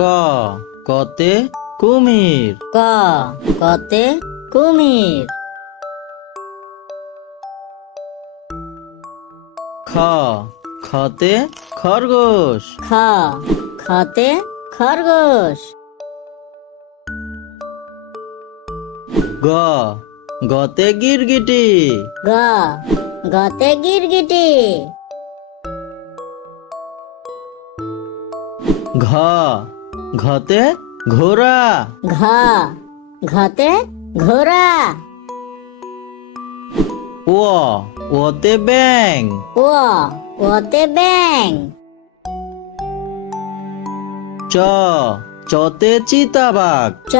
ক কতে কুমির। ক কতে কুমির। খ খতে খরগোশ। খ খতে খরগোশ। গ গতে গিরগিটি। গ গতে গিরগিটি। ঘ ঘতে ঘোড়া ঘ ঘতে ঘোড়া ও ওতে ব্যাং ও ওতে ব্যাং চ চতে চিতাবাঘ। চ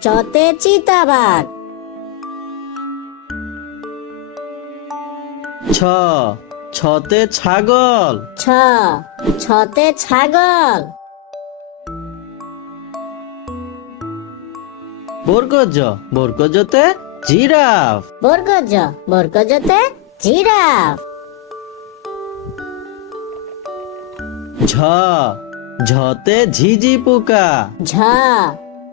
চতে চিতাবাঘ। ছ ছতে ছাগল। ছ ছতে ছাগল। বর্গজ বর্গজতে জিরাফ। বর্গজ বর্গজতে জিরাফ। ঝ ঝতে ঝিঝি পোকা। ঝ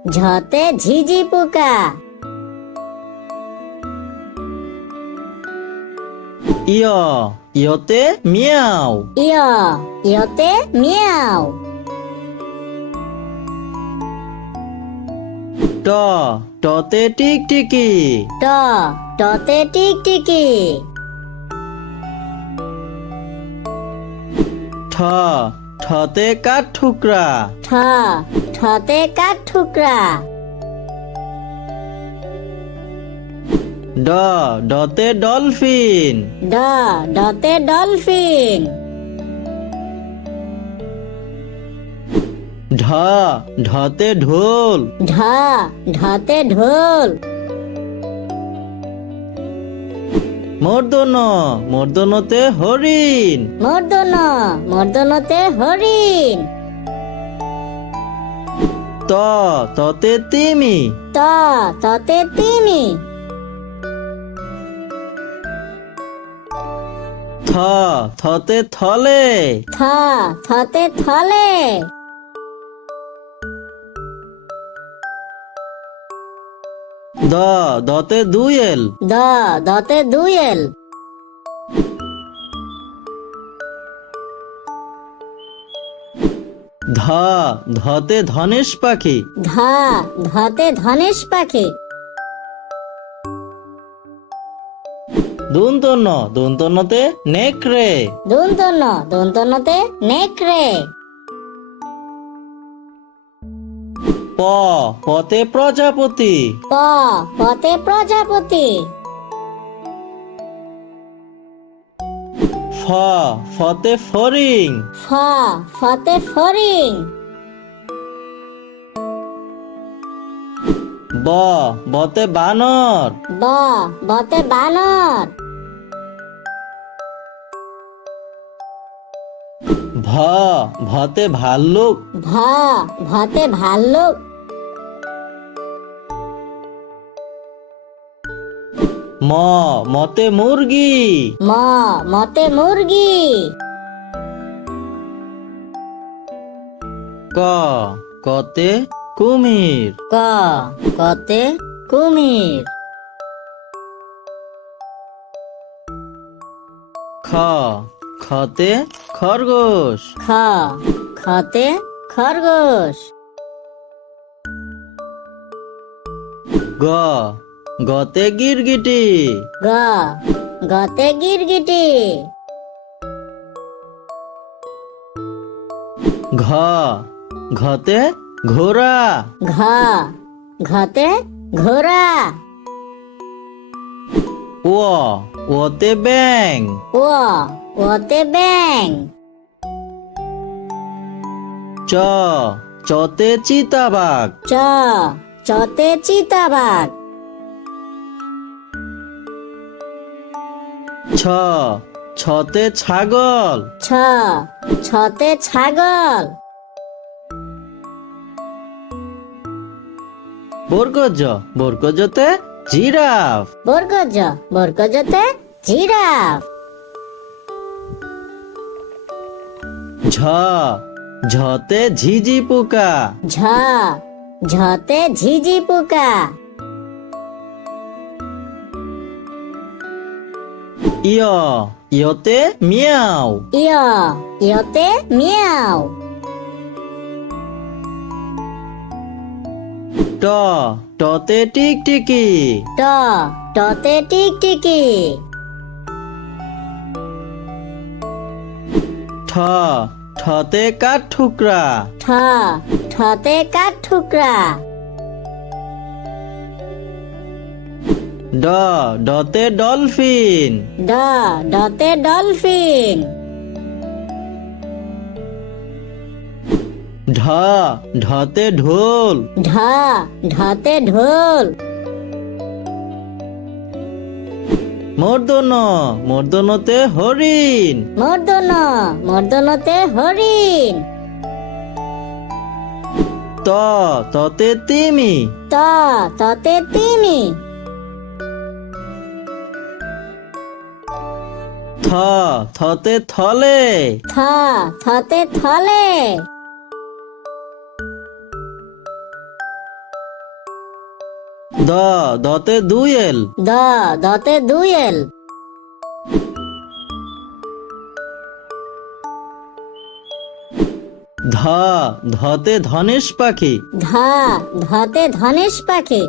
ঝতে ঝিঝি পোকা। ইয় ইয়তে মিয়াও। ইয় ইয়তে মিয়াও। ট টতে টিকটিকি ট টতে টিকটিকি ঠ ঠতে কাঠ ঠুকরা। ঠ ঠতে কাঠ ঠুকরা। ড ডতে ডলফিন। ড ডতে ডলফিন। ঢ ঢতে ঢোল। ঢ ঢতে ঢোল। মর্দন মর্দনতে হরিণ। মর্দন মর্দনতে হরিণ। ত ততে তিমি। ত ততে তিমি। থ থতে থলে। থ থতে থলে। দ দতে দুয়েল দ দতে দুয়েল ধ ধতে ধনেশ পাখি। ধ ধতে ধনেশ পাখি। দুন্তন্ন দুন্তন্নতে নেকড়ে। দন্তন্য দন্তন্যতে নেকড়ে। প পতে প্রজাপতি। প পতে প্রজাপতি। ফ ফতে ফরিং। ফ ফতে ফরিং। ব বতে বানর। ব বতে বানর। ভ ভতে ভাল্লুক। ভ ভতে ভাল্লুক। ম মতে মুরগি। ম মতে মুরগি। ক কতে কুমির। ক কতে কুমির। খ খতে খরগোশ। খ খতে খরগোশ। গ গতে গিরগিটি। গ গতে গিরগিটি। ঘ ঘতে ঘোড়া। ঘ ঘতে ঘোড়া। ও ওতে ব্যাং ও ওতে ব্যাং চ চতে চিতাবাঘ। চ চতে চিতাবাঘ। ছ ছতে ছাগল। ছ ছতে ছাগল। বর্গজ বর্গজতে জিরাফ। বর্গজ বর্গজতে জিরাফ। ঝ ঝতে ঝিঝি পোকা। ঝ ঝতে ঝিঝি পোকা। ইয় ইয়তে মিয়াও। ইয় ইয়তে মিয়াও। ট টতে টিকটিকি। ট টতে টিকটিকি। ঠ ঠতে কাঠ ঠুকরা। ঠ ঠতে কাঠ ঠুকরা। ড ডতে ডলফিন। ড ডতে ডলফিন। ঢ ঢতে ঢোল। ঢ ঢতে ঢোল। মর্দন মর্দনতে হরিণ। মর্দন মর্দনতে হরিণ। ত ততে তিমি। ত ততে তিমি। থ থতে থলে। থ থতে থলে। দ দতে দুয়েল দ দতে দুয়েল ধ ধতে ধনেশ পাখি। ধ ধতে ধনেশ পাখি।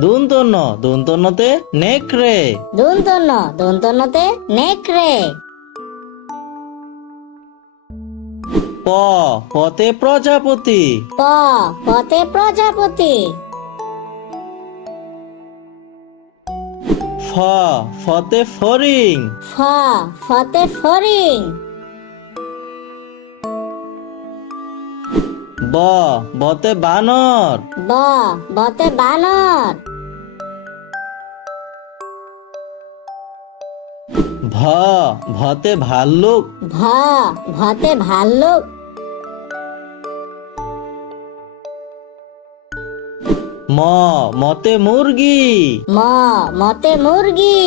দুন্তন দুন্তনতে নেকড়ে। দন্তন্য দন্তন্যতে নেকড়ে। প পতে প্রজাপতি। প পতে প্রজাপতি। ফ ফতে ফরিং। ফ ফতে ফরিং। ব বতে বানর। ব বতে বানর। ভ ভতে ভাল্লুক। ভ ভতে ভাল্লুক। ম মতে মুরগি। ম মতে মুরগি।